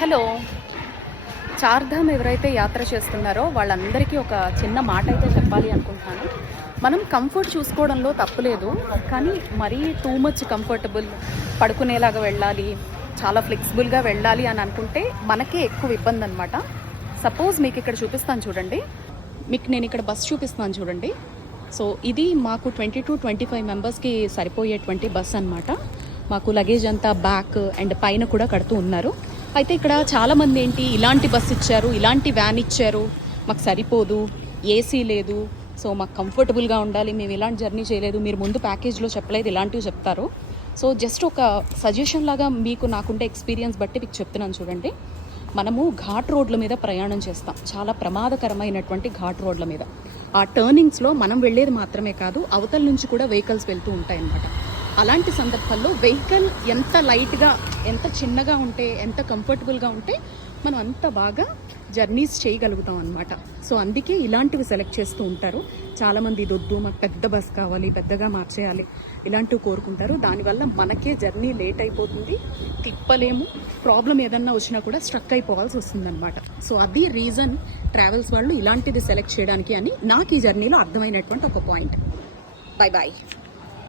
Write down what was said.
Hello. Chardham ఎవరైతే యాత్ర చేస్తున్నారో వాళ్ళందరికీ ఒక చిన్న మాట అయితే చెప్పాలి అనుకుంటున్నాను. మనం కంఫర్ట్ చూసుకోవడంలో తప్పులేదు కానీ మరీ టూ మచ్ కంఫర్టబుల్ పడుకునేలాగా వెళ్ళాలి చాలా ఫ్లెక్సిబుల్గా వెళ్ళాలి అని అనుకుంటే మనకే ఎక్కువ ఇబ్బంది అనమాట సపోజ్ మీకు ఇక్కడ చూపిస్తాను చూడండి. మీకు నేను ఇక్కడ బస్ చూపిస్తాను చూడండి. సో ఇది మాకు ట్వంటీ టు ట్వంటీ ఫైవ్ మెంబర్స్కి సరిపోయేటువంటి బస్ అనమాట మాకు లగేజ్ అంతా బ్యాక్ అండ్ పైన కూడా కడుతూ ఉన్నారు. అయితే ఇక్కడ చాలామంది ఏంటి ఇలాంటి బస్ ఇచ్చారు ఇలాంటి వ్యాన్ ఇచ్చారు మాకు సరిపోదు ఏసీ లేదు సో మాకు కంఫర్టబుల్గా ఉండాలి మేము ఇలాంటి జర్నీ చేయలేదు మీరు ముందు ప్యాకేజ్లో చెప్పలేదు ఇలాంటివి చెప్తారు. సో జస్ట్ ఒక సజెషన్ లాగా మీకు నాకుండే ఎక్స్పీరియన్స్ బట్టి మీకు చెప్తున్నాను చూడండి. మనము ఘాట్ రోడ్ల మీద ప్రయాణం చేస్తాం చాలా ప్రమాదకరమైనటువంటి ఘాట్ రోడ్ల మీద. ఆ టర్నింగ్స్లో మనం వెళ్ళేది మాత్రమే కాదు అవతల నుంచి కూడా వెహికల్స్ వెళ్తూ ఉంటాయన్నమాట. అలాంటి సందర్భాల్లో వెహికల్ ఎంత లైట్గా ఎంత చిన్నగా ఉంటే ఎంత కంఫర్టబుల్గా ఉంటే మనం అంత బాగా జర్నీస్ చేయగలుగుతాం అనమాట సో అందుకే ఇలాంటివి సెలెక్ట్ చేస్తూ ఉంటారు. చాలామంది ఇది మాకు పెద్ద బస్ కావాలి పెద్దగా మార్చేయాలి ఇలాంటివి కోరుకుంటారు. దానివల్ల మనకే జర్నీ లేట్ అయిపోతుంది తిప్పలేము. ప్రాబ్లం ఏదన్నా వచ్చినా కూడా స్ట్రక్ అయిపోవాల్సి వస్తుందన్నమాట. సో అది రీజన్ ట్రావెల్స్ వాళ్ళు ఇలాంటిది సెలెక్ట్ చేయడానికి అని నాకు ఈ జర్నీలో అర్థమైనటువంటి ఒక పాయింట్. Bye bye